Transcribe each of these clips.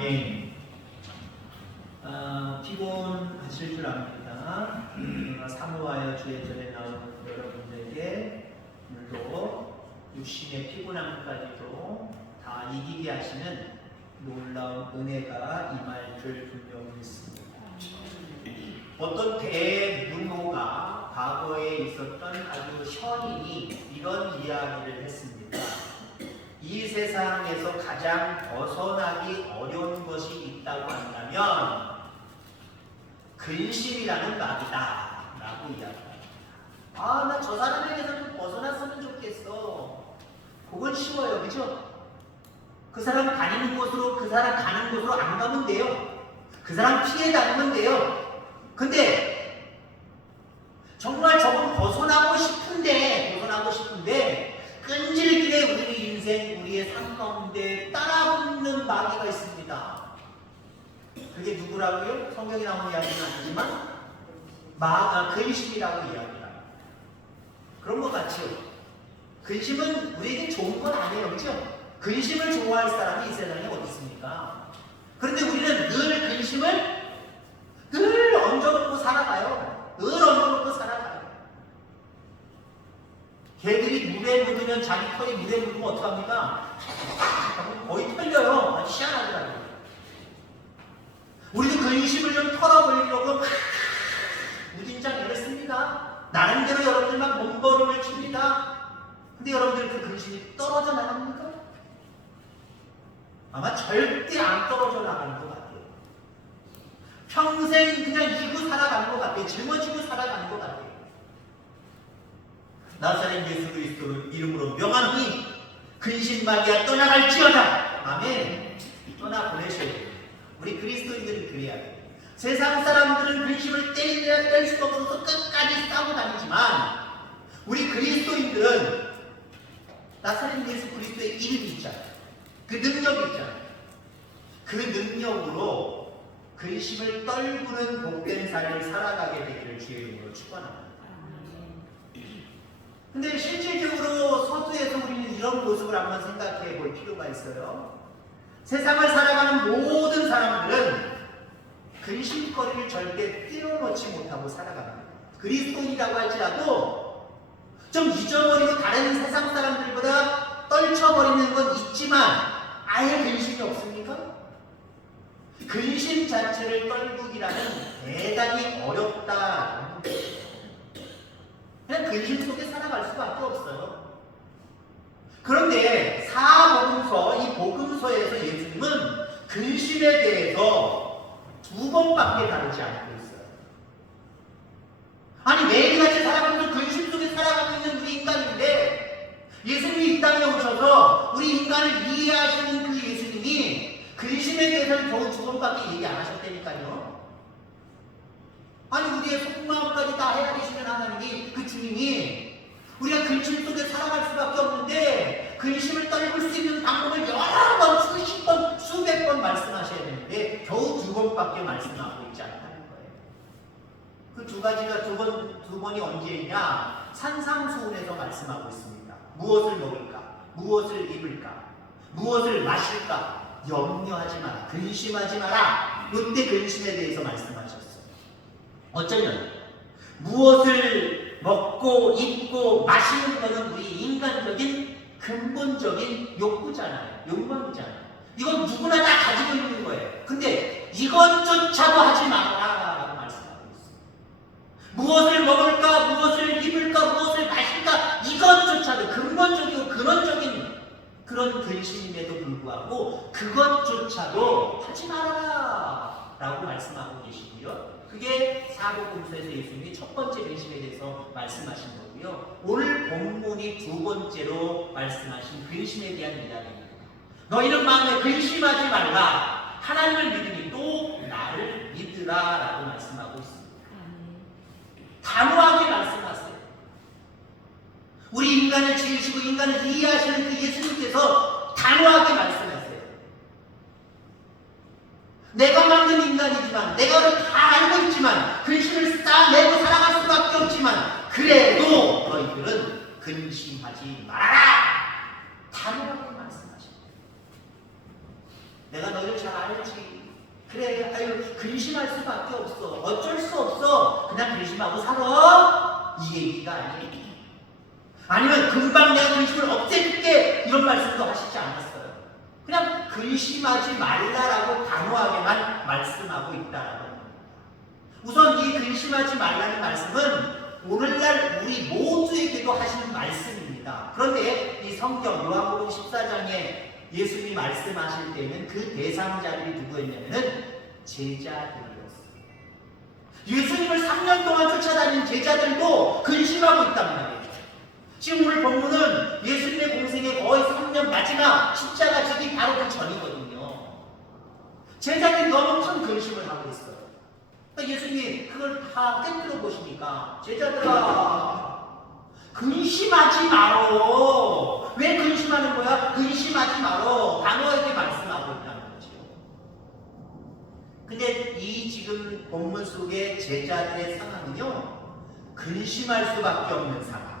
아멘. 피곤하실 줄 압니다. 사모하여 주의 전에 나오는 여러분들에게 오늘도 육신의 피곤함까지도 다 이기게 하시는 놀라운 은혜가 임할 줄 분명히 믿습니다. 어떤 대문호가 과거에 있었던 아주 현인이 이런 이야기를 했습니다. 이 세상에서 가장 벗어나기 어려운 것이 있다고 한다면 근심이라는 말이다 라고 이야기합니다. 나 저 사람에게서 좀 벗어났으면 좋겠어. 그건 쉬워요, 그죠? 그 사람 다니는 곳으로, 그 사람 가는 곳으로 안 가면 돼요. 그 사람 피해 다니면 돼요. 근데 정말 저건 벗어나고 싶은데 끈질기게 우리 인생, 우리의 삶 가운데 따라붙는 마귀가 있습니다. 그게 누구라고요? 성경에 나오는 이야기는 아니지만 근심이라고 이야기합니다. 그런 것 같죠? 근심은 우리에게 좋은 건 아니에요, 그죠? 근심을 좋아할 사람이 이 세상에 어디 있습니까? 그런데 우리는 늘 근심을 늘 얹어놓고 살아가요. 개들이 물에 묻으면 자기 털이 물에 묻으면 어떡합니까? 거의 털려요. 아주 희한하더라고요. 우리도 근심을 좀 털어버리려고 무진장 애를 나름대로 여러분들 막 몸부림을 칩니다. 근데 여러분들 그 근심이 떨어져 나갑니까? 아마 절대 안 떨어져 나가는 것 같아요. 평생 그냥 이고 살아가는 것 같아요. 짊어지고 살아가는 것 같아요. 나사렛 예수 그리스도 이름으로 명하노니 근심마귀야 떠나갈지어다. 아멘. 떠나보내셔야 돼요. 우리 그리스도인들은 그래야 돼요. 세상 사람들은 근심을 뗄 수가 없어서 끝까지 싸고 다니지만 우리 그리스도인들은 나사렛 예수 그리스도의 이름이 있잖아요. 그 능력이 있잖아요. 그 능력으로 근심을 떨구는 복된 삶을 살아가게 되기를 주의 이름으로 축원합니다. 근데 실질적으로 서두에서 우리는 이런 모습을 한번 생각해 볼 필요가 있어요. 세상을 살아가는 모든 사람들은 근심거리를 절대 띄워놓지 못하고 살아갑니다. 그리스도인이라고 할지라도 좀 잊어버리고 다른 세상 사람들보다 떨쳐버리는 건 있지만 아예 근심이 없습니까? 근심 자체를 떨구기라는 대단히 어렵다. 그냥 근심 속에 살아갈 수밖에 없어요. 그런데 사복음서, 이 복음서에서 예수님은 근심에 대해서 2번밖에 다루지 않고 있어요. 아니 매일같이 살아가면서 근심 속에 살아가고 있는 우리 인간인데 예수님이 이 땅에 오셔서 우리 인간을 이해하시는 그 예수님이 근심에 대해서는 겨우 2번밖에 얘기 안 하셨다니까요. 아니 우리의 속마음까지 다 헤아리시는 하나님이, 그 주님이 우리가 근심 속에 살아갈 수밖에 없는데 근심을 떨굴 수 있는 방법을 여러 번, 수십 번, 수백 번 말씀하셔야 되는데 겨우 2번밖에 말씀하고 있지 않다는 거예요. 그 두 가지가 두 번이 언제냐? 산상수훈에서 말씀하고 있습니다. 무엇을 먹을까? 무엇을 입을까? 무엇을 마실까? 염려하지 마라. 근심하지 마라. 이때 근심에 대해서 말씀하셨어요. 어쩌면 무엇을 먹고 입고 마시는 것은 우리 인간적인 근본적인 욕구잖아요. 욕망이잖아요. 이건 누구나 다 가지고 있는 거예요. 근데 이것조차도 하지 말아라 라고 말씀하고 있습니다. 무엇을 먹을까, 무엇을 입을까, 무엇을 마실까, 이것조차도 근본적이고 근원적인 그런 근심임에도 불구하고 그것조차도 하지 말아라 라고 말씀하고 계시고요. 그게 사복음서에서 예수님이 첫 번째 근심에 대해서 말씀하신 거고요. 오늘 본문이 2번째로 말씀하신 근심에 대한 이야기입니다. 너희는 마음에 근심하지 말라. 하나님을 믿으니 또 나를 믿으라 라고 말씀하고 있습니다. 단호하게 말씀하세요. 우리 인간을 지으시고 인간을 이해하시는 그 예수님께서 단호하게 말씀하세요. 내가 만든 인간이지만, 내가 다 알고 있지만, 근심을 쌓아내고 살아갈 수밖에 없지만, 그래도 너희들은 근심하지 말아라! 단호하게 말씀하십니다. 내가 너희를 잘 알지. 그래, 아유, 근심할 수밖에 없어. 어쩔 수 없어. 그냥 근심하고 살아. 이 얘기가 아니에요. 아니면 금방 내가 근심을 없애줄게. 이런 말씀도 하시지 않았어요. 그냥 근심하지 말라라고 단호하게만 말씀하고 있다라는 겁니다. 우선 이 근심하지 말라는 말씀은 오늘날 우리 모두에게도 하시는 말씀입니다. 그런데 이 성경 요한복음 14장에 예수님이 말씀하실 때는 그 대상자들이 누구였냐면은 제자들이었어요. 예수님을 3년 동안 쫓아다닌 제자들도 근심하고 있단 말이에요. 지금 오늘 본문은 예수님의 공생의 거의 3년 마지막 십자가 지기 바로 그 전이거든요. 제자들이 너무 큰 근심을 하고 있어요. 그러니까 예수님이 그걸 다 깨뜨려 보시니까 제자들아 근심하지 마로. 왜 근심하는 거야? 근심하지 마로. 단호하게 말씀하고 있다는 거죠. 근데 이 지금 본문 속의 제자들의 상황은요, 근심할 수밖에 없는 상황,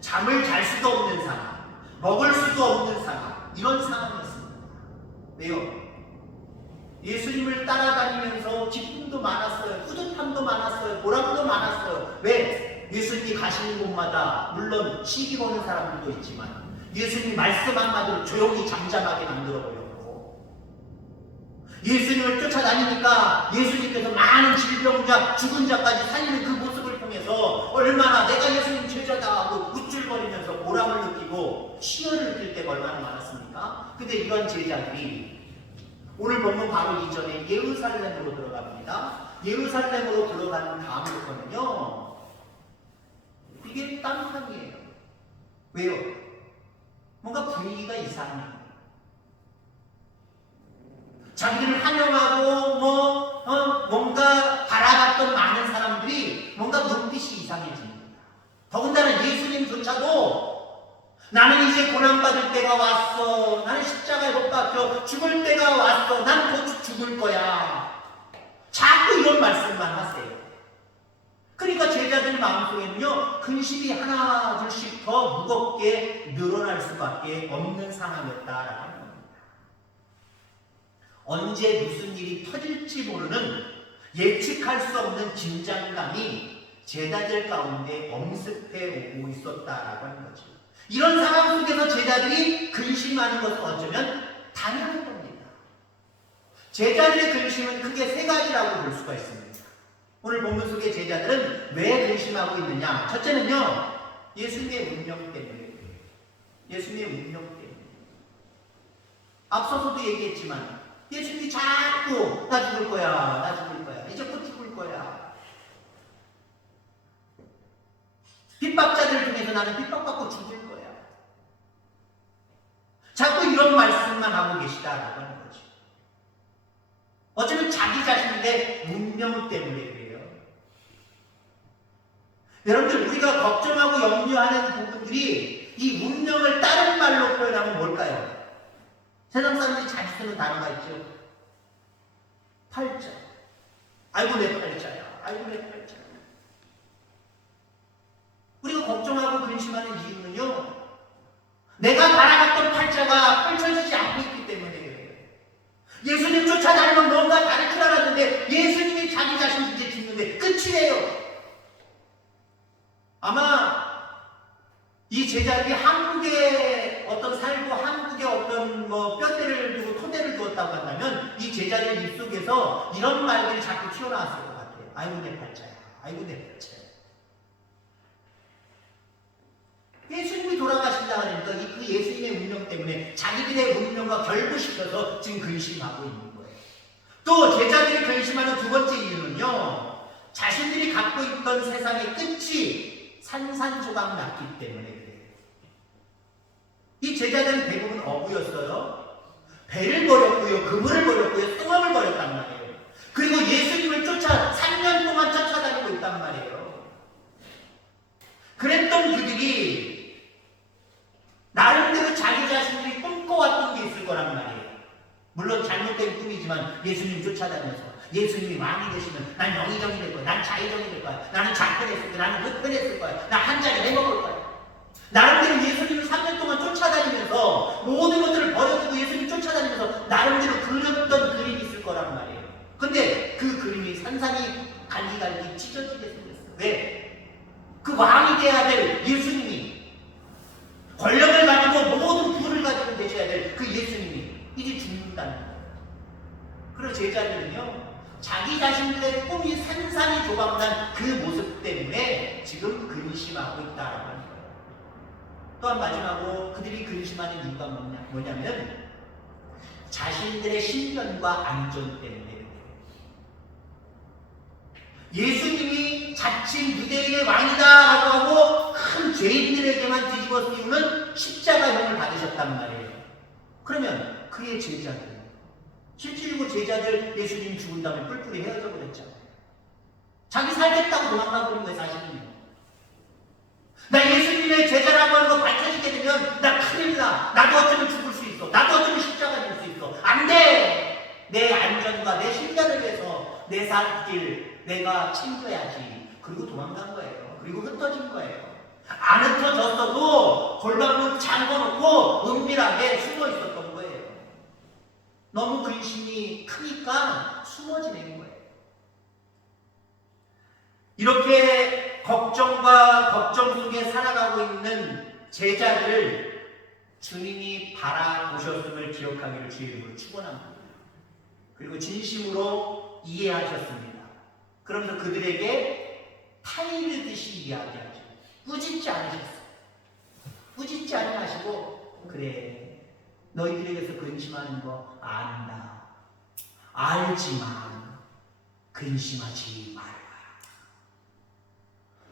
잠을 잘 수도 없는 상황, 먹을 수도 없는 상황, 이런 상황이었습니다. 왜요? 예수님을 따라다니면서 기쁨도 많았어요. 뿌듯함도 많았어요. 보람도 많았어요. 왜? 예수님이 가시는 곳마다 물론 시비 거는 사람들도 있지만 예수님 말씀 한마디로 조용히 잠잠하게 만들어버렸고, 예수님을 쫓아다니니까 예수님께서 많은 질병자, 죽은 자까지 살리는 그 모습을 통해서 얼마나 내가 예수님 제자다 하고 우쭐거리면서 보람을 느끼고 희열을 느낄 때가 얼마나 많았습니까? 근데 이런 제자들이 오늘 본문 바로 이전에 예루살렘으로 들어갑니다. 예루살렘으로 들어가는 다음부터는요, 이게 딴판이에요. 왜요? 뭔가 분위기가 이상해요. 자기를 환영하고 뭔가 바라봤던 많은 사람들이 뭔가 눈빛이 이상해집니다. 더군다나 예수님조차도 나는 이제 고난받을 때가 왔어. 나는 십자가에 못 박혀 죽을 때가 왔어. 난 곧 죽을 거야. 자꾸 이런 말씀만 하세요. 그러니까 제자들 마음속에는요, 근심이 하나 둘씩 더 무겁게 늘어날 수밖에 없는 상황이었다라는 겁니다. 언제 무슨 일이 터질지 모르는 예측할 수 없는 긴장감이 제자들 가운데 엄습해 오고 있었다라고 하는 거죠. 이런 상황 속에서 제자들이 근심하는 것은 어쩌면 당연한 겁니다. 제자들의 근심은 크게 세 가지라고 볼 수가 있습니다. 오늘 본문 속의 제자들은 왜 근심하고 있느냐? 첫째는요, 예수님의 운명 때문에. 예수님의 운명 때문에. 앞서서도 얘기했지만 예수님이 자꾸 나 죽을 거야, 나 죽을 거야, 이제 곧 죽을 거야. 핍박자들을 통해서 나는 핍박받고 죽을 거야. 자꾸 이런 말씀만 하고 계시다라고 하는 거죠. 어쩌면 자기 자신의 운명 때문에 그래요. 여러분들, 우리가 걱정하고 염려하는 부분들이 이 운명을 다른 말로 표현하면 뭘까요? 세상 사람들이 자주 쓰는 단어가 있죠. 팔자. 아이고 내 팔자야. 아이고 내 팔자야. 우리가 걱정하고 근심하는 이유는요, 내가 바라봤던 팔자가 펼쳐지지 않고 있기 때문에 그래요. 예수님 쫓아다니면 뭔가 다를 줄 알았는데 예수님이 자기 자신 이제 죽는데 끝이에요. 아마 이 제자들이 한국에 어떤 살고 한국에 어떤 뼈대를 두고 토대를 두었다고 한다면 이 제자들 입속에서 이런 말들이 자꾸 튀어나왔을 것 같아요. 아이고 내 팔자야. 아이고 내 팔자야. 예수님이 돌아가신다 그러니까 그 예수님의 운명 때문에 자기들의 운명과 결부시켜서 지금 근심하고 있는 거예요. 또 제자들이 근심하는 두 번째 이유는요, 자신들이 갖고 있던 세상의 끝이 산산조각 났기 때문에 그래요. 이 제자들은 대부분 어부였어요. 배를 버렸고요, 그물을 버렸고요, 뚱함을 버렸단 말이에요. 그리고 예수님을 3년 동안 쫓아다니고 있단 말이에요. 그랬던 그들이 나름대로 자기 자신들이 꿈꿔왔던 게 있을 거란 말이에요. 물론 잘못된 꿈이지만 예수님 쫓아다녀서 예수님이 왕이 되시면 난 영의정이 될 거야, 난 자의정이 될 거야, 나는 좌편했을 거야, 나는 우편했을 거야, 나 한 자리 해먹을 거야. 나름대로 예수님을 3년 동안 쫓아다니면서 모든 것들을 버려두고 예수님 쫓아다니면서 나름대로 그렸던 그림이 있을 있을 거란 말이에요. 근데 그 그림이 산산이 갈기갈기 찢어지게 생겼어. 왜? 그 왕이 돼야 될 예수님이, 권력을 가지고 모든 부를 가지고 계셔야 될 그 예수님이 이제 죽는다는 거예요. 그리고 제자들은요, 자기 자신들의 꿈이 산산이 조각난 그 모습 때문에 지금 근심하고 있다라고 하는 거예요. 또한 마지막으로 그들이 근심하는 이유가 뭐냐면 자신들의 신변과 안전 때문에. 예수님이 자칭 유대인의 왕이다라고 하고 큰 죄인들에게만 뒤집어 씌우는 십자가형을 받으셨단 말이에요. 그러면 그의 제자들, 실질적으로 제자들 예수님 죽은 다음에 뿔뿔이 헤어져 버렸잖아요. 자기 살겠다고 도망가 버린 거예요, 사실은요. 나 예수님의 제자라고 하는 거 밝혀지게 되면 나 큰일 나. 나도 어쩌면 죽을 수 있어. 나도 어쩌면 십자가 질 수 있어. 안 돼! 내 안전과 내 신변을 위해서 내 살길 내가 챙겨야지. 그리고 도망간 거예요. 그리고 흩어진 거예요. 안 흩어졌어도 골방문 잠궈놓고 은밀하게 숨어 있었던 거예요. 너무 근심이 크니까 숨어 지낸 거예요. 이렇게 걱정과 걱정 속에 살아가고 있는 제자들을 주님이 바라보셨음을 기억하기를 주의 이름으로 축원합니다. 그리고 진심으로 이해하셨습니다. 그러면서 그들에게 타이르듯이 이야기하죠. 꾸짖지 않으셨어요. 꾸짖지 않으시고, 그래, 너희들에게서 근심하는 거 안다. 알지만 근심하지 마라.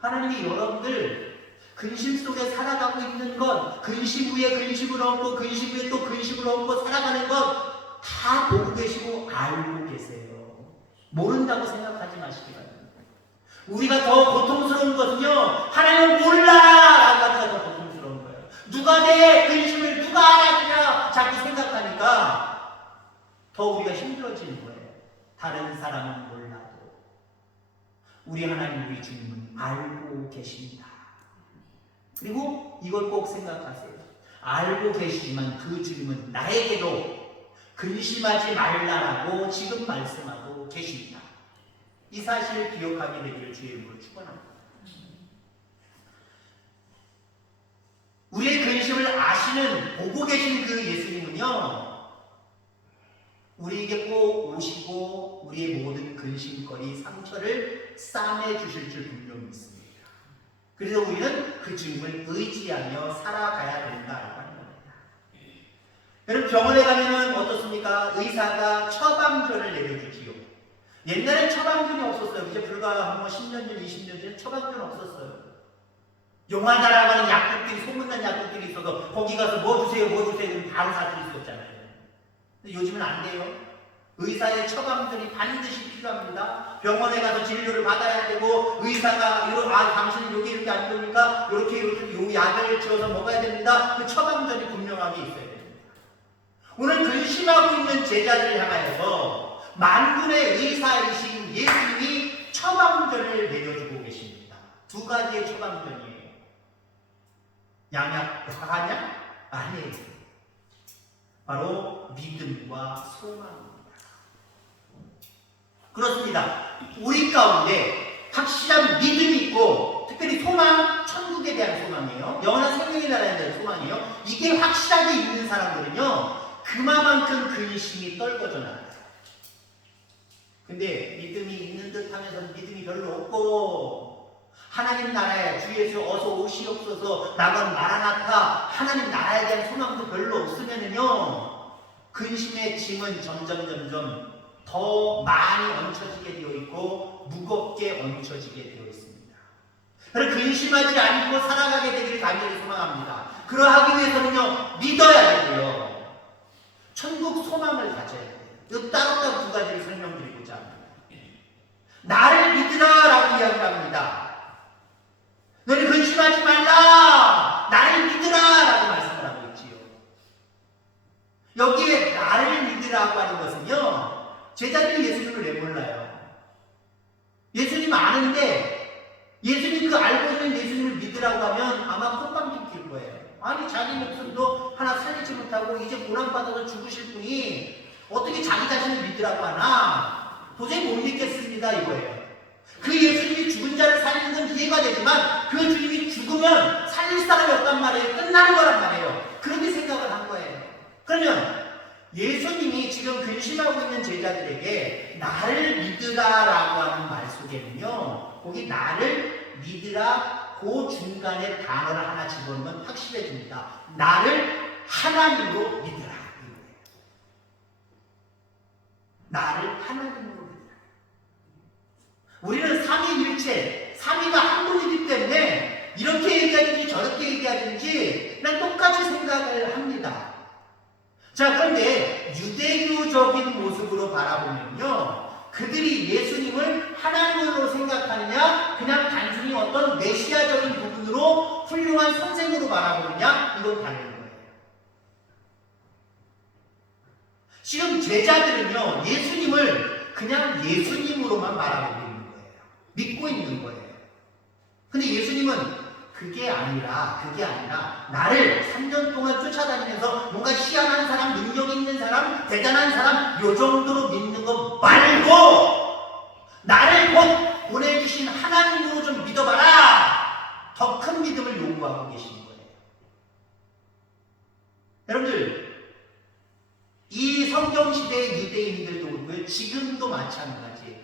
하나님이 여러분들 근심 속에 살아가고 있는 것, 근심 위에 근심을 얻고 근심 위에 또 근심을 얻고 살아가는 것 다 보고 계시고 알고 계세요. 모른다고 생각하지 마시기 바랍니다. 우리가 더 고통스러운 것은요, 하나님은 몰라! 라고 하니까 더 고통스러운 거예요. 누가 내 근심을 누가 알아주냐 자꾸 생각하니까 더 우리가 힘들어지는 거예요. 다른 사람은 몰라도 우리 하나님, 우리 주님은 알고 계십니다. 그리고 이걸 꼭 생각하세요. 알고 계시지만 그 주님은 나에게도 근심하지 말라라고 지금 말씀하고 계십니다. 이 사실을 기억하게 되기를 주의 이름으로 축원합니다. 우리의 근심을 아시는, 보고 계신 그 예수님은요, 우리에게 꼭 오시고 우리의 모든 근심거리, 상처를 싸매 주실 줄 분명히 믿습니다. 그래서 우리는 그 주님을 의지하며 살아가야 된다라고 하는 겁니다. 여러분, 병원에 가면은 어떻습니까? 의사가 처방전을 내려주지요. 옛날엔 처방전이 없었어요. 이제 불과 한 10년 전, 20년 전 처방전 없었어요. 용하다라고 하는 약국들이, 소문난 약국들이 있어서 거기 가서 뭐 주세요, 뭐 주세요, 그럼 바로 사줄 수 있었잖아요. 근데 요즘은 안 돼요. 의사의 처방전이 반드시 필요합니다. 병원에 가서 진료를 받아야 되고, 의사가 당신은 여기 이렇게 안 좋으니까 이렇게 요 약을 지어서 먹어야 됩니다. 그 처방전이 분명하게 있어야 됩니다. 오늘 근심하고 있는 제자들을 향하여서 만군의 의사이신 예수님이 처방전을 내려주고 계십니다. 두 가지의 처방전이에요. 양약, 화약? 아니에요. 바로 믿음과 소망입니다. 그렇습니다. 우리 가운데 확실한 믿음이 있고, 특별히 소망, 천국에 대한 소망이에요. 영원한 생명의 나라에 대한 소망이에요. 이게 확실하게 있는 사람들은요, 그만큼 근심이 떨궈져 나가요. 근데 믿음이 있는 듯 하면서 믿음이 별로 없고, 하나님 나라에 주 예수 어서 오시옵소서, 나건 마라나타, 하나님 나라에 대한 소망도 별로 없으면은요, 근심의 짐은 점점 더 많이 얹혀지게 되어 있고 무겁게 얹혀지게 되어 있습니다. 그래서 근심하지 않고 살아가게 되기를 간절히 소망합니다. 그러하기 위해서는요, 믿어야 되고요, 천국 소망을 가져야 돼요. 이 따로따로 두 가지를 설명드리고자 합니다. 나를 믿으라라고 이야기합니다. 너는 근심하지 말라, 나를 믿으라라고 말씀을 하고 있지요. 여기에 나를 믿으라고 하는 것은요, 제자들이 예수님을 왜 몰라요? 예수님 아는데, 예수님 그 알고 있는 예수님을 믿으라고 하면 아마 콧방귀 낄 거예요. 아니, 자기 목숨도 하나 살리지 못하고 이제 고난받아서 죽으실 분이 어떻게 자기 자신을 믿으라고 하나? 도저히 못 믿겠습니다 이거예요. 그 예수님이 죽은 자를 살리는 건 이해가 되지만 그 주님이 죽으면 살릴 사람이 없단 말이에요. 끝나는 거란 말이에요. 그렇게 생각을 한 거예요. 그러면 예수님이 지금 근심하고 있는 제자들에게 나를 믿으라라고 하는 말 속에는요, 거기 나를 믿으라 그 중간에 단어를 하나 집어넣으면 확실해집니다. 나를 하나님으로 믿으라. 나를 하나님으로 믿으라. 우리는 삼위일체, 삼위가 한 분이기 때문에 이렇게 얘기하든지 저렇게 얘기하든지 그냥 똑같이 생각을 합니다. 자, 그런데 유대교적인 모습으로 바라보면요, 그들이 예수님을 하나님으로 생각하느냐, 그냥 단순히 어떤 메시아적인 부분으로 훌륭한 선생으로 바라보느냐, 이건 다른 거예요. 지금 제자들은요, 예수님을 그냥 예수님으로만 바라보고 있는 거예요. 믿고 있는 거예요. 근데 예수님은 그게 아니라 나를 3년 동안 쫓아다니면서 뭔가 희한한 사람, 능력 있는 사람, 대단한 사람 요 정도로 믿는 거 말고 나를 곧 보내주신 하나님으로 좀 믿어봐라. 더 큰 믿음을 요구하고 계시는 거예요. 여러분들, 이 성경시대의 유대인들도 그렇고요, 지금도 마찬가지예요.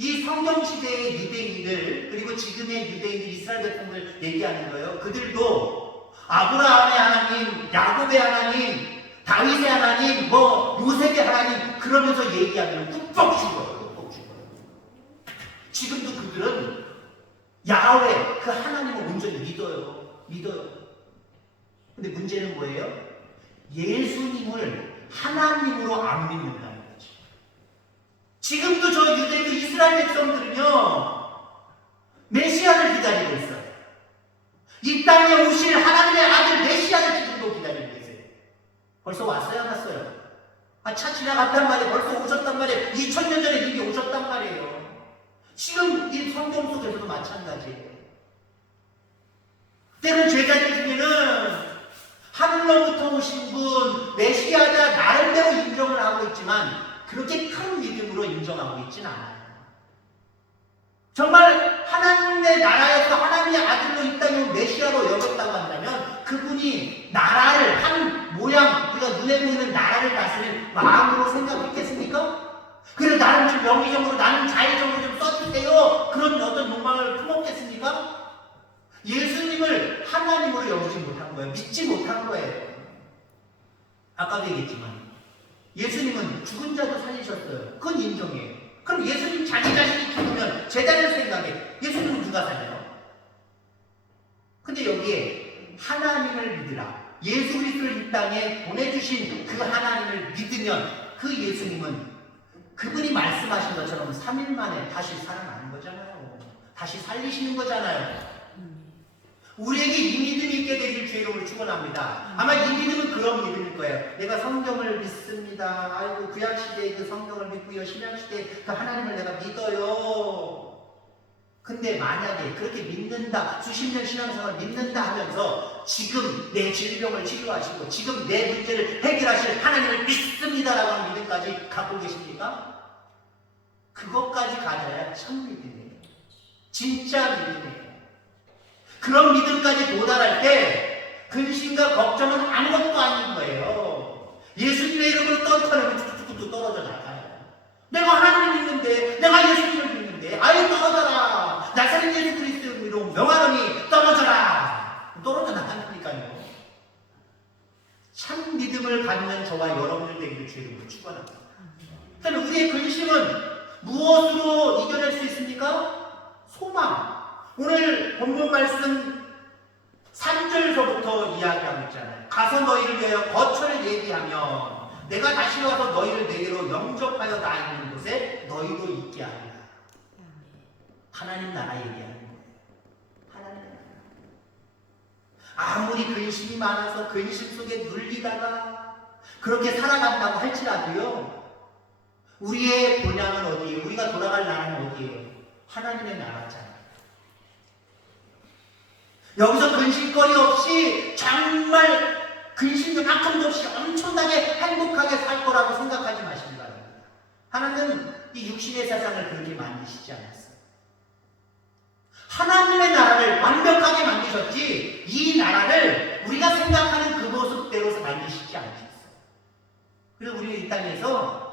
이 성경시대의 유대인들, 그리고 지금의 유대인들, 이스라엘 백성들 얘기하는 거예요. 그들도 아브라함의 하나님, 야곱의 하나님, 다윗의 하나님, 요셉의 하나님 그러면서 얘기하면 뚝뚝 죽어요. 뚝뚝 죽어요. 지금도 그들은 야훼, 그 하나님을 온전히 믿어요. 근데 문제는 뭐예요? 예수님을 하나님으로 안 믿는다는 거죠. 지금도 저 유대교 이스라엘 백성들은요, 메시아를 기다리고 있어요. 이 땅에 오실 하나님의 아들 메시아를 지금도 기다리고 계세요. 벌써 왔어요, 안 왔어요? 차 지나갔단 말이에요. 벌써 오셨단 말이에요. 2000년 전에 이미 오셨단 말이에요. 지금 이 성경 속에서도 마찬가지예요. 때는 제자들 중에는 하늘로부터 오신 분, 메시아가 나름대로 인정을 하고 있지만 그렇게 큰 믿음으로 인정하고 있지는 않아요. 정말 하나님의 나라에서 하나님의 아들로 이 땅에 온 메시아로 여겼다고 한다면 그분이 나라를 한 모양, 우리가 눈에 보이는 나라를 다스릴 마음으로 생각했겠습니까? 그래서 나는 좀 명의적으로, 나는 자의적으로 좀 써주세요, 그런 어떤 욕망을 품었겠습니까? 예수님을 하나님으로 여기지 못한 거예요. 믿지 못한 거예요. 아까도 얘기했지만 예수님은 죽은 자도 살리셨어요. 그건 인정해요. 그럼 예수님 자기 자신이 죽으면 제자들 생각에 예수님은 누가 살려요? 근데 여기에 하나님을 믿으라, 예수 그리스도를 이 땅에 보내주신 그 하나님을 믿으면 그 예수님은 그분이 말씀하신 것처럼 3일 만에 다시 살아나는 거잖아요. 다시 살리시는 거잖아요. 우리에게 이 믿음이 있게 되길 주의 이름으로 축원합니다. 아마 이 믿음은 그런 믿음일 거예요. 내가 성경을 믿습니다. 아이고, 구약시대의 그 성경을 믿고요, 신약시대의 그 하나님을 내가 믿어요. 근데 만약에 그렇게 믿는다, 수십 년 신앙생활 믿는다 하면서 지금 내 질병을 치료하시고 지금 내 문제를 해결하실 하나님을 믿습니다라고 하는 믿음까지 갖고 계십니까? 그것까지 가져야 참 믿음이에요. 진짜 믿음이에요. 그런 믿음까지 도달할 때 근심과 걱정은 아무것도 아닌 거예요. 예수님의 이름으로 떨어뜨리면 툭툭툭 떨어져 나가요. 내가 하나님을 믿는데, 내가 예수님을 믿는데, 아유 떨어져라, 나사렛 예수 그리스도의 이름 명하노니 떨어져라. 떨어져 나간다니까요. 참 믿음을 갖는 저와 여러분들 되기를 주의 이름으로 축원합니다. 그러면 우리의 근심은 무엇으로 이겨낼 수 있습니까? 소망. 오늘 본문 말씀 3절서부터 이야기하고 있잖아요. 가서 너희를 위하여 거처를 예비하면 내가 다시 와서 너희를 내게로 영접하여 나 있는 곳에 너희도 있게 하리라. 하나님 나라 얘기하는 거예요. 하나님 나라. 아무리 근심이 많아서 근심 속에 눌리다가 그렇게 살아간다고 할지라도요, 우리의 본향은 어디예요? 우리가 돌아갈 나라는 어디예요? 하나님의 나라잖아요. 여기서 근심거리 없이 정말 근심 요만큼도 없이 엄청나게 행복하게 살 거라고 생각하지 마시기 바랍니다. 하나님은 이 육신의 세상을 그렇게 만드시지 않았어요. 하나님의 나라를 완벽하게 만드셨지 이 나라를 우리가 생각하는 그 모습대로 만드시지 않으셨어요. 그래서 우리는 이 땅에서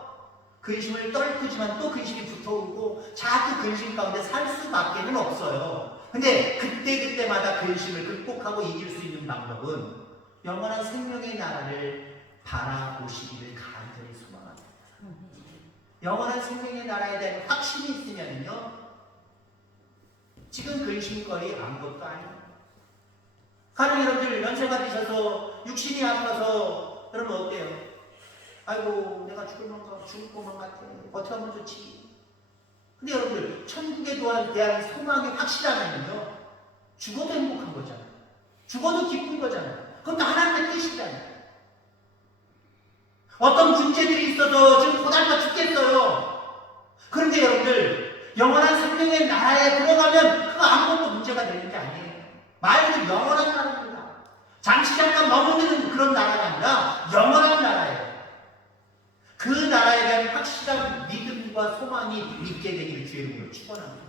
근심을 떨구지만 또 근심이 붙어오고 자꾸 근심 가운데 살 수밖에는 없어요. 근데 그때그때마다 근심을 극복하고 이길 수 있는 방법은 영원한 생명의 나라를 바라보시기를 간절히 소망합니다. 영원한 생명의 나라에 대한 확신이 있으면요, 지금 근심거리 아무것도 아니에요. 가령 여러분들 연세가 드셔서 육신이 아파서 그러면 어때요? 아이고 내가 죽을 것만 같아. 어떻게 하면 좋지? 근데 여러분들 천국에 대한 소망이 확실하면요, 죽어도 행복한 거잖아요. 죽어도 기쁜 거잖아요. 그건 다 하나님의 뜻이잖아요. 어떤 문제들이 있어도 지금 고달파 죽겠어요. 그런데 여러분들 영원한 생명의 나라에 들어가면 그거 아무것도 문제가 되는 게 아니에요. 말 그대로 영원한 나라입니다. 잠시 잠깐 머무르는 그런 나라가 아니라 영원한 나라예요. 그 나라에 대한 확실한 믿음과 소망이 있게 되기를 주의 이름으로 축원합니다.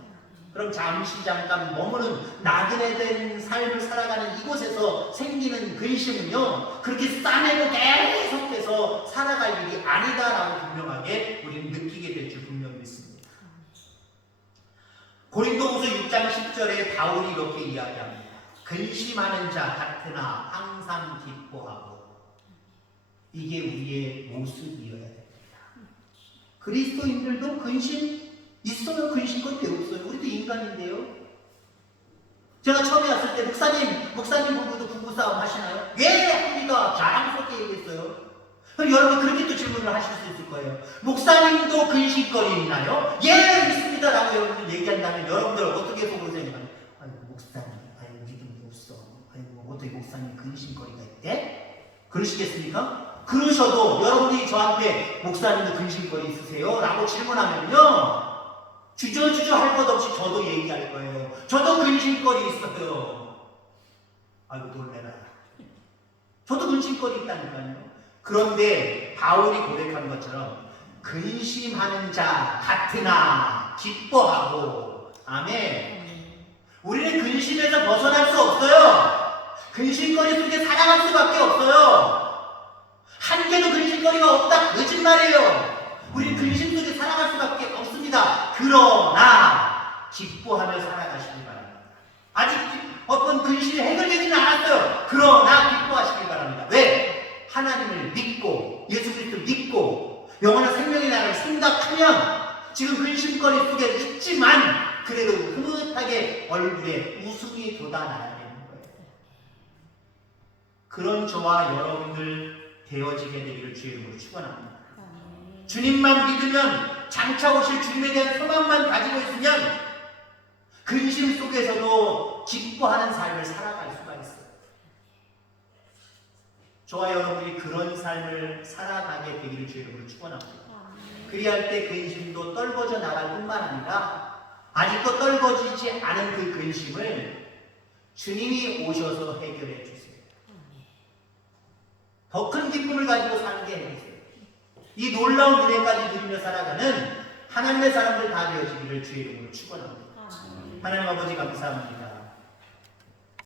그럼 잠시 잠깐 머무는 나그네 된 삶을 살아가는 이곳에서 생기는 근심은요, 그렇게 싸매고 계속해서 살아갈 일이 아니다라고 분명하게 우리는 느끼게 될 줄 분명히 믿습니다. 고린도후서 6장 10절에 바울이 이렇게 이야기합니다. 근심하는 자 같으나 항상 기뻐하고. 이게 우리의 모습이어야 됩니다. 그리스도인들도 근심 있어요. 근심거리 왜 없어요? 우리도 인간인데요. 제가 처음에 왔을 때 목사님 부부도 부부싸움 하시나요? 예, 합니다. 자랑스럽게 얘기했어요. 그럼 여러분 그렇게 또 질문을 하실 수 있을 거예요. 목사님도 근심거리 있나요? 예, 있습니다. 라고 여러분들 얘기한다면 여러분들 어떻게 속으로 생각하나요? 아이고 목사님, 아이고 믿음이 없어. 아이고 어떻게 목사님 근심거리가 있대? 그러시겠습니까? 그러셔도 여러분이 저한테 목사님도 근심거리 있으세요? 라고 질문하면요, 주저주저 할 것 없이 저도 얘기할 거예요. 저도 근심거리 있어요. 아이고 놀래라. 저도 근심거리 있다니까요. 그런데 바울이 고백한 것처럼 근심하는 자 같으나 기뻐하고. 아멘. 우리는 근심에서 벗어날 수 없어요. 근심거리 속에 살아갈 수밖에 없어요. 한 개도 근심거리가 없다 거짓말이에요. 우리 근심 속에 살아갈 수밖에 없습니다. 그러나 기뻐하며 살아가시기 바랍니다. 아직 어떤 근심이 해결되지는 않았어요. 그러나 기뻐하시기 바랍니다. 왜? 하나님을 믿고 예수 그리스도를 믿고 영원한 생명의 나라를 생각하면 지금 근심거리 속에 있지만 그래도 흐뭇하게 얼굴에 웃음이 돋아나야 되는 거예요. 그런 저와 여러분들 되어지게 되기를 주의 이름으로 축원합니다. 주님만 믿으면, 장차 오실 주님에 대한 소망만 가지고 있으면 근심 속에서도 기뻐하는 삶을 살아갈 수가 있어요. 저와 여러분이 그런 삶을 살아가게 되기를 주의 이름으로 축원합니다. 그리할 때 근심도 떨궈져 나갈 뿐만 아니라 아직도 떨궈지지 않은 그 근심을 주님이 오셔서 해결해 주세요. 더 큰 기쁨을 가지고 살게 해주세요. 이 놀라운 은혜까지 누리며 살아가는 하나님의 사람들 다 되어지기를 주의 이름으로 축원합니다. 하나님 아버지 감사합니다.